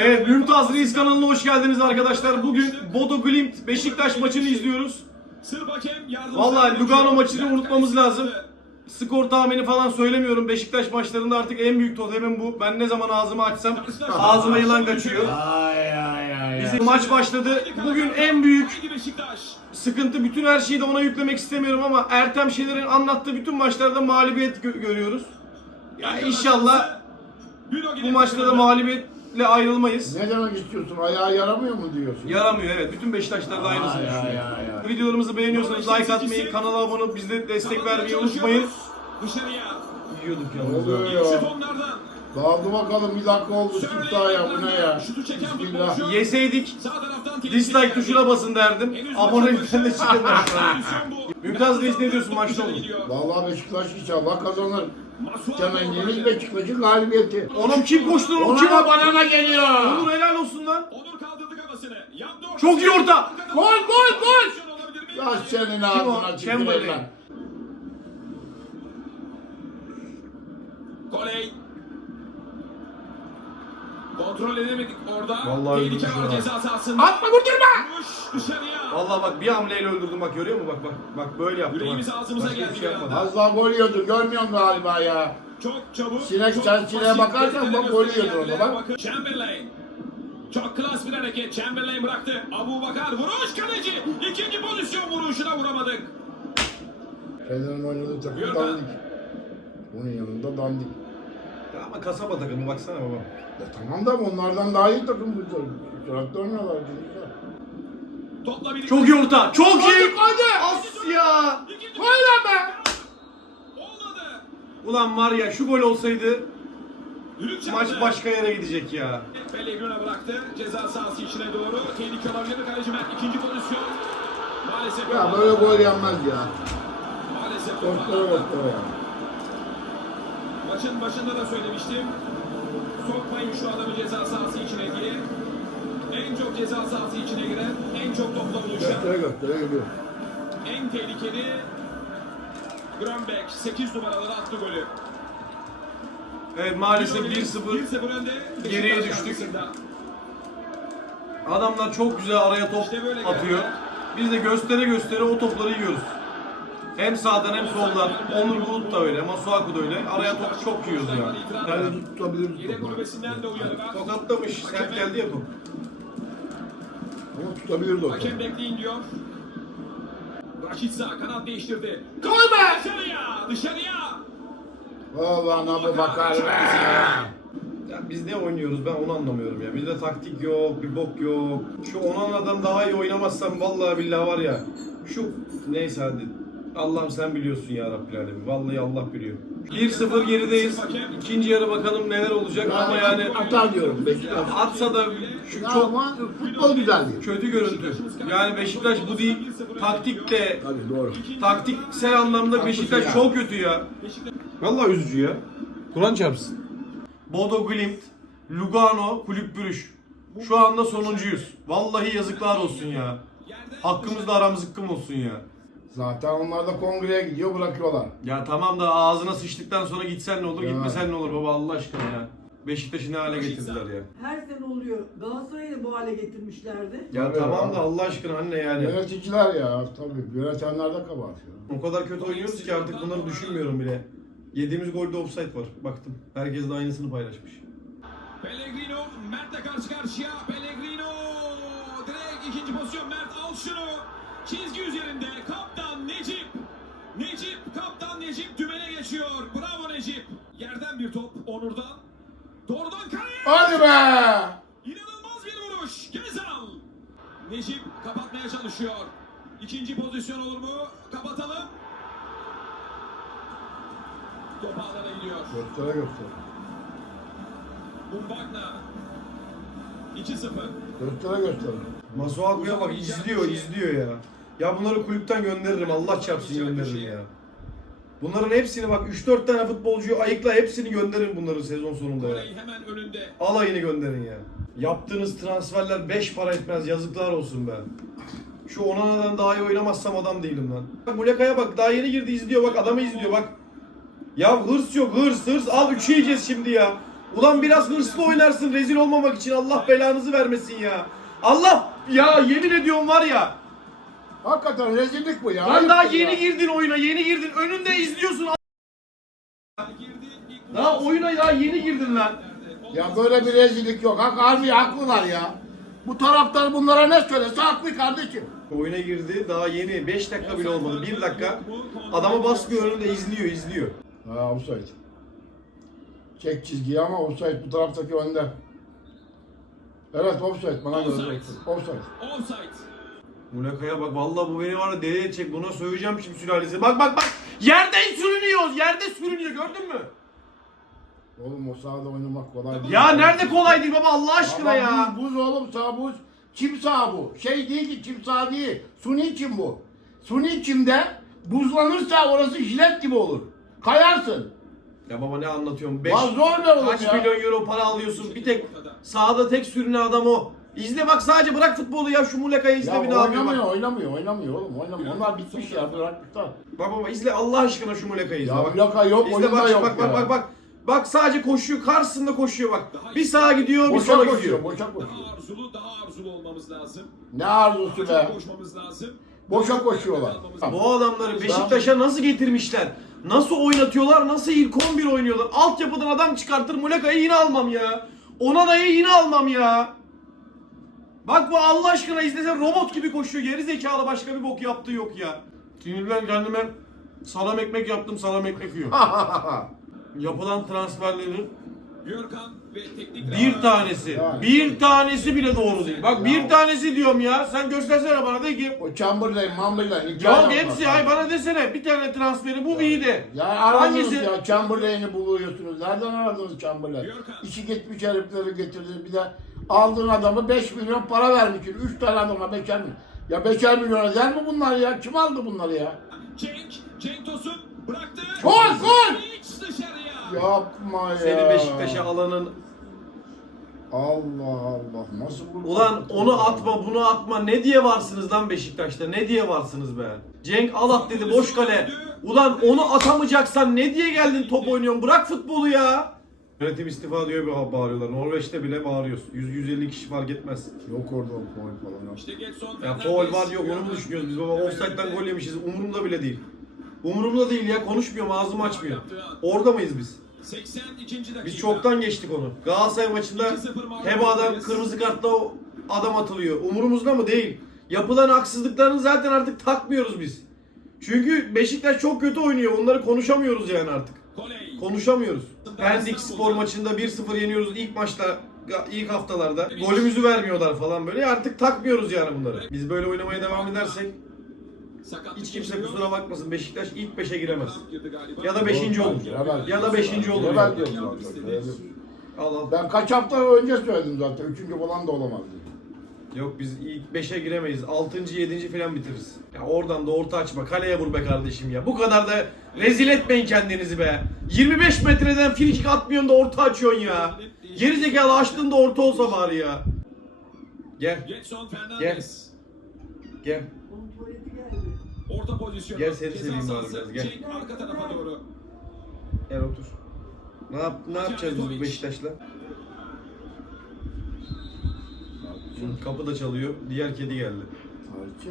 Evet Mümtaz Reis kanalına hoş geldiniz arkadaşlar. Bugün Bodo Glimt Beşiktaş maçını izliyoruz. Vallahi Lugano maçını unutmamız lazım. Skor tahmini falan söylemiyorum. Beşiktaş maçlarında artık en büyük totemim bu. Ben ne zaman ağzımı açsam ağzıma yılan kaçıyor. Ay ay ay. Bizim maç başladı. Bugün en büyük sıkıntı bütün her şeyi de ona yüklemek istemiyorum ama Ertem Şener'in anlattığı bütün maçlarda mağlubiyet gö- görüyoruz. Ya inşallah bu maçta da mağlubiyetle ayrılmayız. Ne demek istiyorsun? Ayağı yaramıyor mu diyorsun? Yaramıyor evet. Bütün Beşiktaşlar da aynısını Ay, ay, düşünüyor. Videolarımızı beğeniyorsanız like atmayı, kanala abone olup bize destek vermeyi unutmayın. Dışarıya. Yiyorduk yalnız. şut ya? onlardan. Kaldı bakalım bir dakika oldu çıktı ya bu ne ya? Şutu çeken Bismillah. Yeseydik Sağ taraftan dislike tuşuna basın derdim. Abonelikten de maçın Mümtaz Reis ne diyorsun maçta? Gidiyor. Vallahi Beşiktaş inşallah kazanır. Temennimiz. Beşiktaş'ın galibiyeti. Oğlum kim koştu lan? O Ona kim attı? banana geliyor. Onur helal olsun lan. Onur kaldırdı kafasını. Çok iyi orta. Gol gol gol. Ya senin ağzına Chamberlain. lan. Koley. Kontrol edemedik orada. Vallahi Tehlike var ya. ceza sahasında. Atma vurdurma. Dışarıya. Vallahi bak bir hamleyle öldürdüm bak görüyor musun? Bak bak bak böyle yaptım. Yüreğimiz bak. ağzımıza Başka bir geldi şey ya. Az daha gol yiyordu görmüyorsun galiba ya. Çok çabuk. Sinek, çok sen sineğe basit bakarsan bak gol yiyordu yerlere. orada, bak. Bakın. Chamberlain. Çok klas bir hareket. Chamberlain bıraktı. Abu Bakar vuruş kaleci. İkinci pozisyon vuruşuna vuramadık. Fener'in oynadığı takım Yürü. dandik. Bunun yanında dandik. Ama kasaba takımı baksana baba. Ya tamam da onlardan daha iyi takım bu. Süratli oynuyorlar çocuklar. Topla birlikte. Çok iyi orta. Çok iyi. Hadi hadi. As ya. Lan be. Olmadı. Ulan var ya şu gol olsaydı maç başka yere gidecek ya. Pellegrino bıraktı. Ceza sahası içine doğru. Tehlike olabilir. Kaleci Mert ikinci pozisyon. Maalesef. Ya böyle gol yenmez ya. Maalesef. Korklara korklara ya. Maçın başında da söylemiştim. Sokmayın şu adamı ceza sahası içine diye. En çok ceza sahası içine giren, en çok topla buluşan, en tehlikeli Grönbeck 8 numaraları attı golü. Evet maalesef 1-0 1-0 önde. geriye Beşiktaş düştük. karşısında. Adamlar çok güzel araya top İşte böyle atıyor. geldi. Biz de göstere göstere o topları yiyoruz. Hem sağdan hem soldan. Onur Bulut da öyle, Masuaku da öyle. Araya top çok yiyoruz ya. Yani Yani tutabiliriz Yedek topu. tokatlamış, sert geldi ya top. Ama tutabiliriz o Hakem topu. bekleyin diyor. Raşitsa kanat değiştirdi. Koy be! Dışarıya! Dışarıya! Valla Nabi Bakar be. Ya biz ne oynuyoruz ben onu anlamıyorum ya. Bizde taktik yok, bir bok yok. Şu Onana'dan daha iyi oynamazsam vallahi billahi var ya. Şu neyse hadi. Allah'ım sen biliyorsun ya Rabbil Alemin. Vallahi Allah biliyor. 1-0 gerideyiz. İkinci yarı bakalım neler olacak ama yani Atar diyorum Beşiktaş. atsa da şu çok ama futbol güzel değil. kötü görüntü. Yani Beşiktaş bu değil. Taktikte, Tabii doğru. taktiksel anlamda Beşiktaş çok kötü ya. Vallahi üzücü ya. Kur'an çarpsın. Bodo Glimt, Lugano, Kulüp Bürüş. Şu anda sonuncuyuz. Vallahi yazıklar olsun ya. Hakkımızda aramız zıkkım olsun ya. Zaten onlar da kongreye gidiyor bırakıyorlar. Ya tamam da ağzına sıçtıktan sonra gitsen ne olur, Ya. gitmesen ne olur baba Allah aşkına ya. Beşiktaş'ı ne hale getirdiler ya. Her sene oluyor. Galatasaray'ı da bu hale getirmişlerdi. Ya Tabii tamam ya. da Allah aşkına anne yani. Yöneticiler ya tabii. Yönetenler de kabahat ya. O kadar kötü oynuyoruz ki artık bunları düşünmüyorum bile. Yediğimiz golde offside var. Baktım. Herkes de aynısını paylaşmış. Pellegrino Mert'le karşı karşıya. Pellegrino direkt ikinci pozisyon Mert al şunu. Çizgi üzerinde kaptan Necip. Necip kaptan Necip dümene geçiyor. Bravo Necip. Yerden bir top Onur'dan. Doğrudan kaleye. Hadi be! İnanılmaz bir vuruş. Gezal. Necip kapatmaya çalışıyor. İkinci pozisyon olur mu? Kapatalım. Top ağlara gidiyor. Göstere göstere. Bumbagna. 2-0. Göstere göstere. Masuaku'ya bak izliyor izliyor ya. Ya bunları kulüpten gönderirim Allah çarpsın gönderirim ya. Bunların hepsini bak 3-4 tane futbolcuyu ayıkla hepsini gönderin bunların sezon sonunda ya. Hemen önünde. Alayını gönderin ya. Yaptığınız transferler 5 para etmez yazıklar olsun be. Şu Onana'dan daha iyi oynamazsam adam değilim lan. Bak Muleka'ya bak daha yeni girdi izliyor bak adamı izliyor bak. Ya hırs yok hırs hırs al 3'ü yiyeceğiz şimdi ya. Ulan biraz hırslı oynarsın rezil olmamak için Allah belanızı vermesin ya. Allah ya yemin ediyorum var ya. Hakikaten rezillik bu ya. Lan daha Ayıptır yeni ya. girdin oyuna yeni girdin. Önünde izliyorsun. Daha oyuna ya yeni girdin lan. Ya böyle bir rezillik yok. Hak, harbi haklılar ya. Bu taraftar bunlara ne söylese haklı kardeşim. Oyuna girdi daha yeni 5 dakika bile olmadı 1 dakika. Adama baskıyor önünde izliyor izliyor. Ha offside. Çek çizgiyi ama offside bu taraftaki önde. Evet offside bana göre Offside. offside. Offside. Muleka'ya bak vallahi bu beni var ya deli edecek buna söveceğim şimdi sülalesi. Bak bak bak yerde sürünüyor yerde sürünüyor gördün mü? Oğlum o sahada oynamak kolay değil. Ya nerede kolay değil baba Allah aşkına Baba ya. Buz, buz oğlum sağ buz. Çim sağ bu. Şey değil ki çim sağ değil. Suni çim bu. Suni çimde buzlanırsa orası jilet gibi olur. Kayarsın. Ya baba ne anlatıyorum? 5 Lan zor be oğlum kaç ya. milyon euro para alıyorsun bir tek sahada tek sürünen adam o. İzle bak sadece bırak futbolu ya şu Muleka'yı izle Ya bir ne yapıyor oynamıyor, bak. oynamıyor, oynamıyor oğlum, oynamıyor. Onlar bitmiş ya, bırakmışlar. Bak baba izle Allah aşkına şu Muleka'yı izle Ya bak. Muleka yok, İzle bak, yok bak, ya. bak bak bak. Bak sadece koşuyor karşısında koşuyor bak. Bir sağa gidiyor bir sola gidiyor. koşuyor, boşa koşuyor. Daha arzulu, daha arzulu olmamız lazım. Ne arzusu Daha be. çok koşmamız lazım. Boşa koşuyorlar. Bu adamları Beşiktaş'a nasıl getirmişler? Nasıl oynatıyorlar? Nasıl ilk 11 oynuyorlar? Altyapıdan adam çıkartır Muleka'yı yine almam ya. Onana'yı yine almam ya. Bak bu Allah aşkına izlesen robot gibi koşuyor. Geri zekalı başka bir bok yaptığı yok ya. Sinirlen kendime salam ekmek yaptım salam ekmek yiyor. Yapılan transferlerin Gürkan ve teknik bir tanesi, Yani. bir tanesi bile doğru değil. Bak bir tanesi diyorum ya. Sen göstersene bana de ki. o Chamberlain, Yok hikaye hepsi ay bana desene bir tane transferi bu iyiydi. Ya aradınız Hangisi? ya Chamberlain'i buluyorsunuz. Nereden aradınız Chamberlain? İşi gitmiş herifleri getirdiniz. Bir de aldığın adamı 5 milyon para vermişsin. 3 tane adama 5'er milyon. Ya 5'er milyona der mi bunlar ya? Kim aldı bunları ya? Cenk, Cenk Tosun bıraktı. Gol, gol! Hiç dışarıya. Yapma ya. Seni Beşiktaş'a alanın Allah Allah. Nasıl bu? Ulan onu atma bunu atma ne diye varsınız lan Beşiktaş'ta ne diye varsınız be. Cenk al at dedi boş kale. Ulan onu atamayacaksan ne diye geldin top oynuyorsun bırak futbolu ya. Yönetim istifa diyor bir bağırıyorlar. Norveç'te bile bağırıyoruz. 100-150 kişi fark etmez. Yok orada o foul falan. yok. İşte Getson Ya Fernandes. foul var yok onu mu düşünüyoruz biz baba offside'den gol yemişiz umurumda bile değil. Umurumda değil ya konuşmuyorum ağzımı açmıyor. Orada mıyız biz? 82. dakika. Biz çoktan geçtik onu. Galatasaray maçında Heba'dan kırmızı kartla o adam atılıyor. Umurumuzda mı? Değil. Yapılan haksızlıklarını zaten artık takmıyoruz biz. Çünkü Beşiktaş çok kötü oynuyor. Onları konuşamıyoruz yani artık. Konuşamıyoruz. Pendik spor maçında 1-0 yeniyoruz ilk maçta ilk haftalarda. Golümüzü vermiyorlar falan böyle. Artık takmıyoruz yani bunları. Biz böyle oynamaya devam edersek hiç kimse kusura bakmasın. Beşiktaş ilk 5'e giremez. Ya da 5. olur. Ya da 5. olur. Yani. diyorum zaten. Öyle diyorum. Al al. Ben kaç hafta önce söyledim zaten. Üçüncü falan da olamaz diye. Yok biz ilk 5'e giremeyiz. 6. 7. falan bitiririz. Ya oradan da orta açma. Kaleye vur be kardeşim ya. Bu kadar da rezil etmeyin kendinizi be. 25 metreden frikik atmıyorsun da orta açıyorsun ya. Geri zekalı açtığında orta olsa bari ya. Gel. Gel. Geldi. Orta pozisyonu. Gel seni seveyim biraz, gel. Arka tarafa doğru. Gel otur. Ne yap ne yapacağız biz Beşiktaş'la? Hı, Kapı da çalıyor. Diğer kedi geldi. Tarıkçı.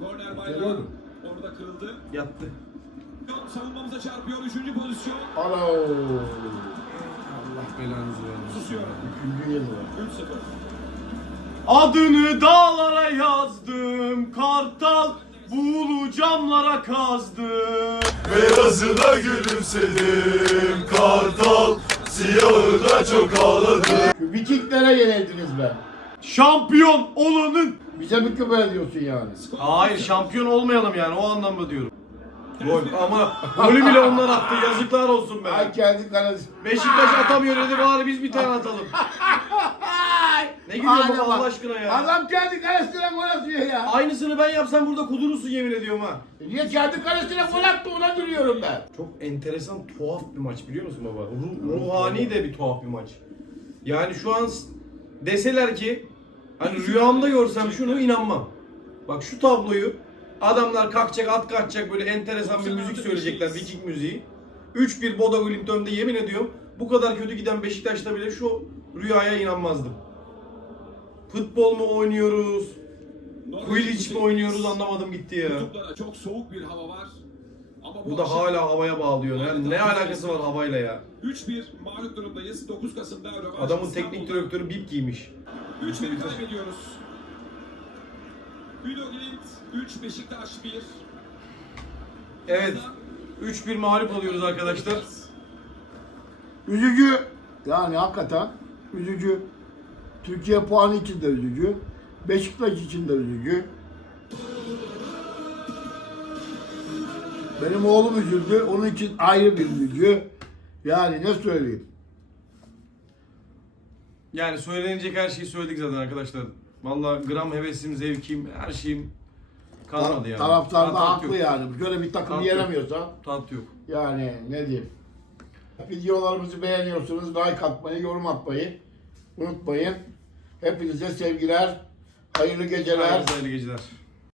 Korner bayrağı. Orada kırıldı. Yattı. Savunmamıza çarpıyor. Üçüncü pozisyon. Alo. Allah belanızı versin. Susuyor. Üçüncü yıl var. 3-0. Adını dağlara yazdım Kartal Buğulu camlara kazdım Beyazına gülümsedim Kartal Siyahı da çok ağladım Vikinglere yenildiniz be. Şampiyon olanın Bize mi küfür ediyorsun yani? Hayır şampiyon olmayalım yani o anlamda diyorum Gol ama golü bile onlar attı yazıklar olsun be Ay kendi kalesi. Beşiktaş atamıyor dedi bari biz bir tane atalım Ne gülüyorsun Hadi baba bak. Allah aşkına ya Adam kendi kalesine gol atıyor ya. Aynısını ben yapsam burada kudurursun yemin ediyorum ha Niye kendi kalesine gol attı ona gülüyorum ben. Çok enteresan tuhaf bir maç biliyor musun baba? Ruh- ruhani de bir tuhaf bir maç. Yani şu an s- deseler ki hani rüyamda görsem şunu inanmam. Bak şu tabloyu adamlar kalkacak at kalkacak böyle enteresan bir müzik söyleyecekler Viking müziği. 3-1 Bodo Glimt'de yemin ediyorum bu kadar kötü giden Beşiktaş'ta bile şu rüyaya inanmazdım. Futbol mu oynuyoruz? Kuilic mi oynuyoruz anlamadım gitti ya. Çok soğuk bir hava var. Ama Bu da akşam hala havaya bağlıyor. Ne, ne alakası var havayla ya? 3-1 mağlup durumdayız. 9 Kasım'da Adamın teknik direktörü bip giymiş. 3-1 kaybediyoruz. Hüdo Glimt 3 Beşiktaş 1. Evet. 3-1 mağlup oluyoruz arkadaşlar. Üzücü. Yani hakikaten üzücü. Türkiye puanı için de üzücü. Beşiktaş için de üzücü. Benim oğlum üzüldü. Onun için ayrı bir üzücü. Yani ne söyleyeyim? Yani söylenecek her şeyi söyledik zaten arkadaşlar. Vallahi gram hevesim, zevkim, her şeyim kalmadı yani. Taraftar Tat da haklı yok. yani. Böyle bir takım Tat yok. yenemiyorsa Tat yok. yani ne diyeyim. Videolarımızı beğeniyorsunuz. Like atmayı, yorum atmayı unutmayın. Hepinize sevgiler. Hayırlı geceler. Hayırlı geceler.